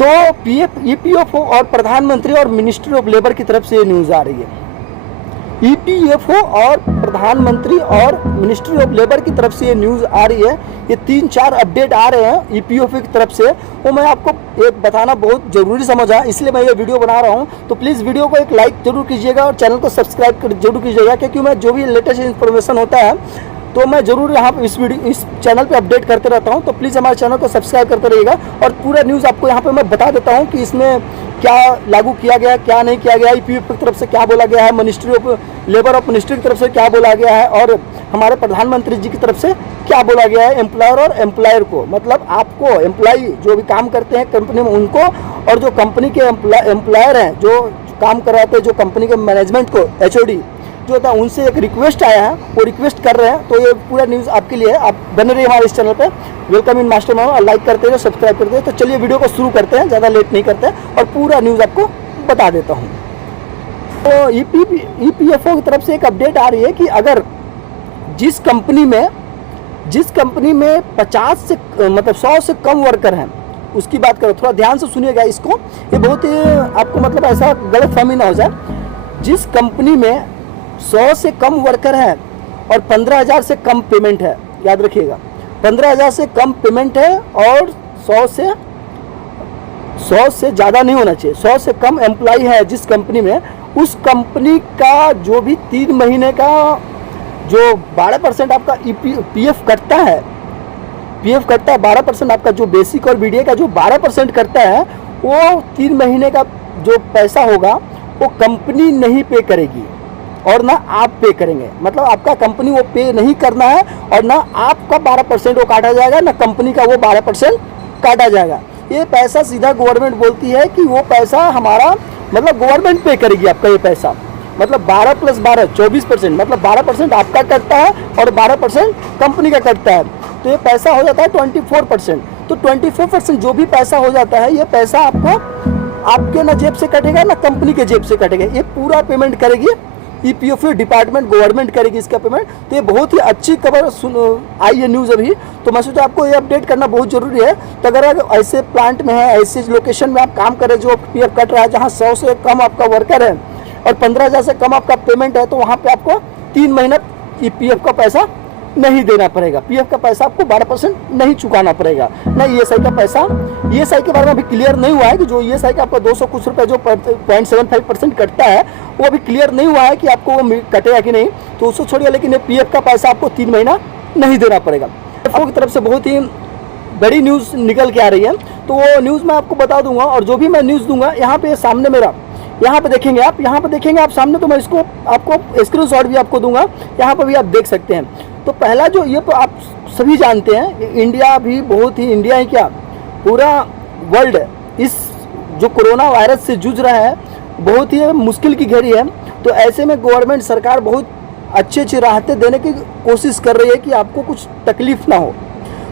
तो PF, EPFO और प्रधानमंत्री और मिनिस्ट्री ऑफ लेबर की तरफ से ये न्यूज़ आ रही है। ईपीएफओ और प्रधानमंत्री और मिनिस्ट्री ऑफ लेबर की तरफ से ये न्यूज़ आ रही है। ये 3-4 अपडेट आ रहे हैं ईपीएफओ की तरफ से, वो मैं आपको एक बताना बहुत ज़रूरी समझा, इसलिए मैं ये वीडियो बना रहा हूँ। तो प्लीज़ वीडियो को एक लाइक जरूर कीजिएगा और चैनल को सब्सक्राइब जरूर कीजिएगा, क्योंकि मैं जो भी लेटेस्ट इन्फॉर्मेशन होता है तो मैं ज़रूर यहाँ पे इस चैनल पे अपडेट करते रहता हूँ। तो प्लीज़ हमारे चैनल को सब्सक्राइब करते रहिएगा और पूरा न्यूज़ आपको यहाँ पे मैं बता देता हूँ कि इसमें क्या लागू किया गया है, क्या नहीं किया गया है, ईपीएफओ की तरफ से क्या बोला गया है, मिनिस्ट्री ऑफ लेबर और मिनिस्ट्री की तरफ से क्या बोला गया है, और हमारे प्रधानमंत्री जी की तरफ से क्या बोला गया है एम्प्लॉयर और एम्प्लॉयर को, मतलब आपको एम्प्लॉई जो भी काम करते हैं कंपनी में उनको, और जो कंपनी के एम्प्लॉयर हैं जो काम कराते हैं, जो कंपनी के मैनेजमेंट को, एचओडी जो था, उनसे एक रिक्वेस्ट आया है, वो रिक्वेस्ट कर रहे हैं। तो ये पूरा न्यूज़ आपके लिए है, आप बने रहिए हमारे इस चैनल पे। वेलकम इन मास्टर मामा, और लाइक करते हैं, सब्सक्राइब करते हैं। तो चलिए वीडियो को शुरू करते हैं, ज़्यादा लेट नहीं करते हैं और पूरा न्यूज़ आपको बता देता हूँ। तो ईपीएफओ की तरफ से एक अपडेट आ रही है कि अगर जिस कंपनी में 50 से मतलब 100 से कम वर्कर हैं, उसकी बात करो, थोड़ा ध्यान से सुनिएगा इसको, ये बहुत ही आपको मतलब ऐसा गलतफहमी ना हो जाए। जिस कंपनी में 100 से कम वर्कर हैं और 15,000 से कम पेमेंट है, याद रखिएगा 15,000 से कम पेमेंट है और 100 से ज़्यादा नहीं होना चाहिए, 100 से कम एम्प्लॉई है जिस कंपनी में, उस कंपनी का जो भी 3 महीने का जो 12% आपका पीएफ कटता है, 12% आपका जो बेसिक और बीडीए का जो 12% कटता है, वो 3 महीने का जो पैसा होगा वो कंपनी नहीं पे करेगी और ना आप पे करेंगे। मतलब आपका कंपनी वो पे नहीं करना है और ना आपका 12% वो काटा जाएगा, ना कंपनी का वो 12% काटा जाएगा। ये पैसा सीधा गवर्नमेंट बोलती है कि वो पैसा हमारा, मतलब गवर्नमेंट पे करेगी आपका ये पैसा, मतलब 12 + 12 24%, मतलब 12% आपका कटता है और 12% कंपनी का कटता है, तो ये पैसा हो जाता है 24%। तो 24% जो भी पैसा हो जाता है, ये पैसा आपके ना जेब से कटेगा ना कंपनी के जेब से कटेगा, ये पूरा पेमेंट करेगी ईपीएफओ डिपार्टमेंट, गवर्नमेंट करेगी इसका पेमेंट। तो ये बहुत ही अच्छी खबर आई है न्यूज़ अभी, तो मैं सोचा आपको ये अपडेट करना बहुत ज़रूरी है। तो अगर ऐसे प्लांट में है, ऐसे लोकेशन में आप काम करें जो पीएफ कट रहा है, जहाँ 100 से कम आपका वर्कर है और 15,000 से कम आपका पेमेंट है, तो वहाँ पर आपको 3 महीना ईपीएफ का पैसा नहीं देना पड़ेगा, पीएफ का पैसा आपको 12% नहीं चुकाना पड़ेगा, ना ईएसआई का पैसा। ईएसआई के बारे में अभी क्लियर नहीं हुआ है कि जो ईएसआई का आपका 200 कुछ रुपये जो 0.75% कटता है, वो अभी क्लियर नहीं हुआ है कि आपको वो कटेगा कि नहीं, तो उसको छोड़िए, लेकिन पीएफ का पैसा आपको 3 महीना नहीं देना पड़ेगा। ईपीएफओ की तरफ से बहुत ही बड़ी न्यूज़ निकल के आ रही है, तो वो न्यूज़ मैं आपको बता दूंगा, और जो भी मैं न्यूज़ दूंगा यहाँ पे सामने मेरा, यहाँ पे देखेंगे आप सामने, तो मैं इसको आपको स्क्रीनशॉट भी आपको दूंगा, यहाँ पर भी आप देख सकते हैं। तो पहला जो ये तो आप सभी जानते हैं, इंडिया भी बहुत ही, इंडिया ही क्या पूरा वर्ल्ड इस जो कोरोना वायरस से जूझ रहा है, बहुत ही मुश्किल की घड़ी है। तो ऐसे में गवर्नमेंट सरकार बहुत अच्छी राहतें देने की कोशिश कर रही है कि आपको कुछ तकलीफ ना हो।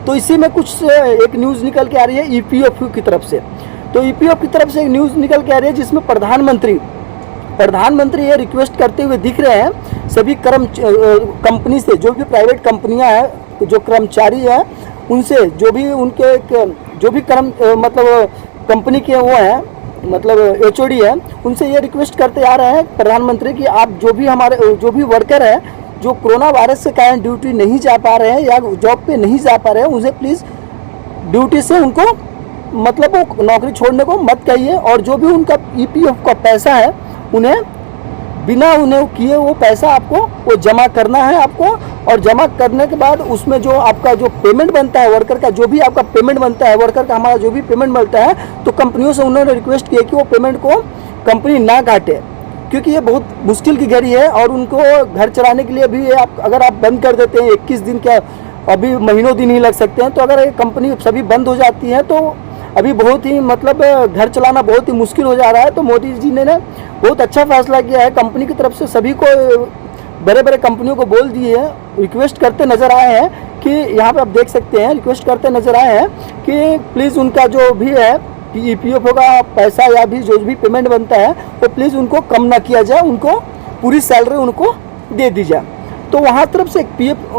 तो इसी में कुछ एक न्यूज़ निकल के आ रही है ईपीएफओ की तरफ से। तो ईपीएफओ की तरफ से एक न्यूज़ निकल के आ रही है जिसमें प्रधानमंत्री ये रिक्वेस्ट करते हुए दिख रहे हैं सभी कंपनी से, जो भी प्राइवेट कंपनियां हैं, जो कर्मचारी हैं, उनसे जो भी मतलब कंपनी के वो हैं, मतलब एचओडी है, उनसे ये रिक्वेस्ट करते आ रहे हैं प्रधानमंत्री कि आप जो भी वर्कर है जो कोरोना वायरस के कारण ड्यूटी नहीं जा पा रहे हैं या जॉब पे नहीं जा पा रहे हैं, उसे प्लीज़ ड्यूटी से उनको मतलब वो नौकरी छोड़ने को मत कहिए, और जो भी उनका ईपीएफ का पैसा है उन्हें बिना उन्हें किए वो पैसा आपको वो जमा करना है आपको, और जमा करने के बाद उसमें जो आपका जो पेमेंट बनता है वर्कर का, जो भी आपका पेमेंट बनता है वर्कर का, हमारा जो भी पेमेंट बनता है, तो कंपनियों से उन्होंने रिक्वेस्ट किया कि वो पेमेंट को कंपनी ना काटे, क्योंकि ये बहुत मुश्किल की घड़ी है और उनको घर चलाने के लिए भी अगर आप बंद कर देते हैं 21 दिन, क्या अभी महीनों दिन ही लग सकते हैं, तो अगर ये कंपनी सभी बंद हो जाती है तो अभी बहुत ही मतलब घर चलाना बहुत ही मुश्किल हो जा रहा है। तो मोदी जी ने बहुत अच्छा फैसला किया है, कंपनी की तरफ से सभी को, बड़े बड़े कंपनियों को बोल दिए हैं, रिक्वेस्ट करते नज़र आए हैं कि यहाँ पे आप देख सकते हैं, रिक्वेस्ट करते नज़र आए हैं कि प्लीज़ उनका जो भी है ईपीएफओ का पैसा या भी जो भी पेमेंट बनता है वो प्लीज़ उनको कम ना किया जाए, उनको पूरी सैलरी उनको दे दी जाए। तो वहाँ तरफ से एक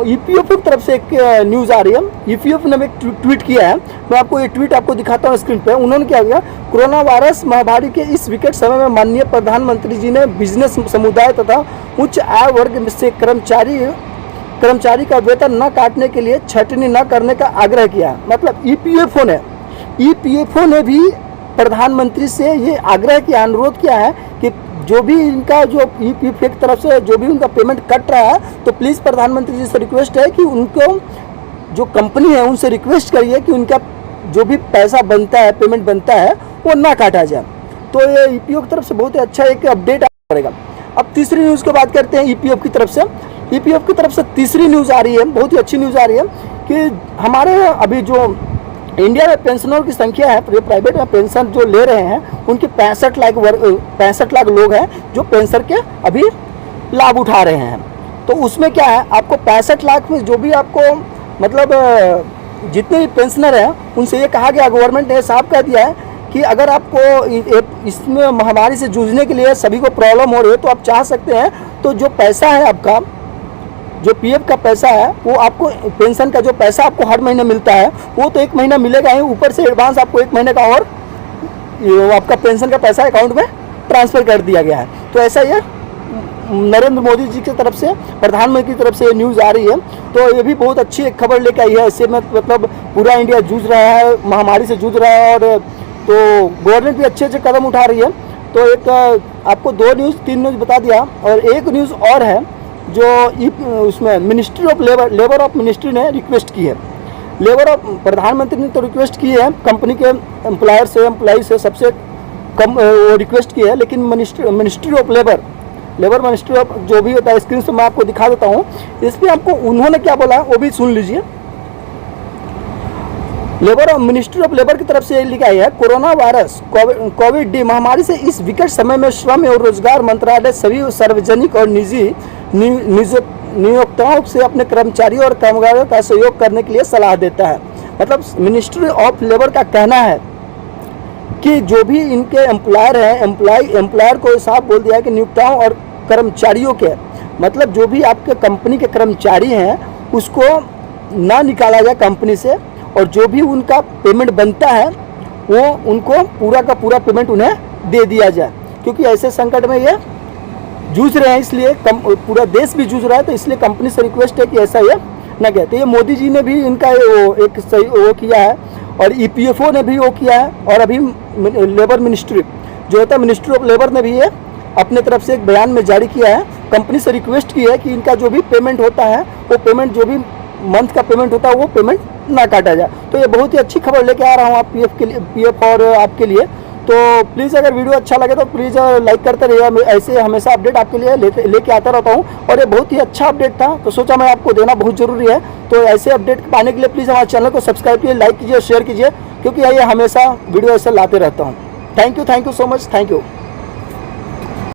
ईपीएफओ की तरफ से एक न्यूज़ आ रही है। ईपीएफओ ने एक ट्वीट किया है, मैं आपको ये ट्वीट आपको दिखाता हूँ स्क्रीन पे। उन्होंने क्या किया, कोरोना वायरस महामारी के इस विकट समय में माननीय प्रधानमंत्री जी ने बिजनेस समुदाय तथा उच्च आय वर्ग से कर्मचारी का वेतन न काटने के लिए छटनी न करने का आग्रह किया। मतलब ईपीएफओ ने भी प्रधानमंत्री से ये आग्रह किया, अनुरोध किया है कि जो भी इनका जो ईपीएफओ की तरफ से जो भी उनका पेमेंट कट रहा है, तो प्लीज़ प्रधानमंत्री जी से रिक्वेस्ट है कि उनको जो कंपनी है उनसे रिक्वेस्ट करिए कि उनका जो भी पैसा बनता है, पेमेंट बनता है, वो ना काटा जाए। तो ये ईपीएफओ की तरफ से बहुत ही अच्छा एक अपडेट पड़ेगा। अब तीसरी न्यूज़ की बात करते हैं ईपीएफओ की तरफ से। ईपीएफओ की तरफ से तीसरी न्यूज़ आ रही है, बहुत ही अच्छी न्यूज़ आ रही है कि हमारे अभी जो इंडिया में पेंशनरों की संख्या है, जो प्राइवेट में पेंशन जो ले रहे हैं, उनके 65 लाख लोग हैं जो पेंशन के अभी लाभ उठा रहे हैं। तो उसमें क्या है, आपको 65 लाख में जो भी आपको मतलब जितने भी पेंशनर हैं उनसे ये कहा गया, गवर्नमेंट ने साफ कह दिया है कि अगर आपको इसमें महामारी से जूझने के लिए सभी को प्रॉब्लम हो रही है, तो आप चाह सकते हैं तो जो पैसा है आपका, जो पीएफ का पैसा है, वो आपको पेंशन का जो पैसा आपको हर महीने मिलता है, वो तो 1 महीना मिलेगा ही, ऊपर से एडवांस आपको 1 महीने का और आपका पेंशन का पैसा अकाउंट में ट्रांसफ़र कर दिया गया है। तो ऐसा ये नरेंद्र मोदी जी की तरफ से, प्रधानमंत्री की तरफ से ये न्यूज़ आ रही है। तो ये भी बहुत अच्छी एक खबर लेकर आई है। इससे मतलब पूरा इंडिया जूझ रहा है, महामारी से जूझ रहा है, और तो गवर्नमेंट भी अच्छे अच्छे कदम उठा रही है। तो एक आपको 2 न्यूज़ 3 न्यूज़ बता दिया, और एक न्यूज़ और है जो उसमें ministry of labour of ministry ने रिक्वेस्ट की है। प्रधानमंत्री ने तो रिक्वेस्ट की है, कंपनी के एम्प्लॉय से सबसे कम वो रिक्वेस्ट की है, लेकिन ministry of labour ministry of जो भी होता है, स्क्रीन से मैं आपको दिखा देता हूँ। इस पर आपको उन्होंने क्या बोला है वो भी सुन लीजिए। मिनिस्ट्री ऑफ लेबर की तरफ से लिखा है, कोरोना वायरस कोविड महामारी से इस विकट समय में श्रम और रोजगार मंत्रालय सभी सार्वजनिक और निजी नियोक्ताओं से अपने कर्मचारियों और कामगारों का सहयोग करने के लिए सलाह देता है। मतलब मिनिस्ट्री ऑफ लेबर का कहना है कि जो भी इनके एम्प्लॉयर हैं, एम्प्लॉयर को साफ बोल दिया है कि नियोक्ताओं और कर्मचारियों के, मतलब जो भी आपके कंपनी के कर्मचारी हैं उसको ना निकाला जाए कंपनी से, और जो भी उनका पेमेंट बनता है वो उनको पूरा का पूरा पेमेंट उन्हें दे दिया जाए, क्योंकि ऐसे संकट में ये जूझ रहे हैं, इसलिए पूरा देश भी जूझ रहा है। तो इसलिए कंपनी से रिक्वेस्ट है कि ऐसा ये न कहे। तो ये मोदी जी ने भी इनका एक सही वो किया है, और ईपीएफओ ने भी वो किया है, और अभी लेबर मिनिस्ट्री जो होता है, मिनिस्ट्री ऑफ लेबर ने भी ये अपने तरफ से एक बयान में जारी किया है, कंपनी से रिक्वेस्ट की है कि इनका जो भी पेमेंट होता है, वो पेमेंट जो भी मंथ का पेमेंट होता है वो पेमेंट ना काटा जाए। तो ये बहुत ही अच्छी खबर लेके आ रहा हूँ आप पीएफ और आपके लिए। तो प्लीज़ अगर वीडियो अच्छा लगे तो प्लीज़ लाइक करते रहिए, ऐसे हमेशा अपडेट आपके लिए लेके आता रहता हूँ। और ये बहुत ही अच्छा अपडेट था, तो सोचा मैं आपको देना बहुत ज़रूरी है। तो ऐसे अपडेट पाने के लिए प्लीज़ हमारे चैनल को सब्सक्राइब कीजिए, लाइक कीजिए, शेयर कीजिए, क्योंकि ये हमेशा वीडियो ऐसे लाते रहता हूँ। Thank you so much, thank you.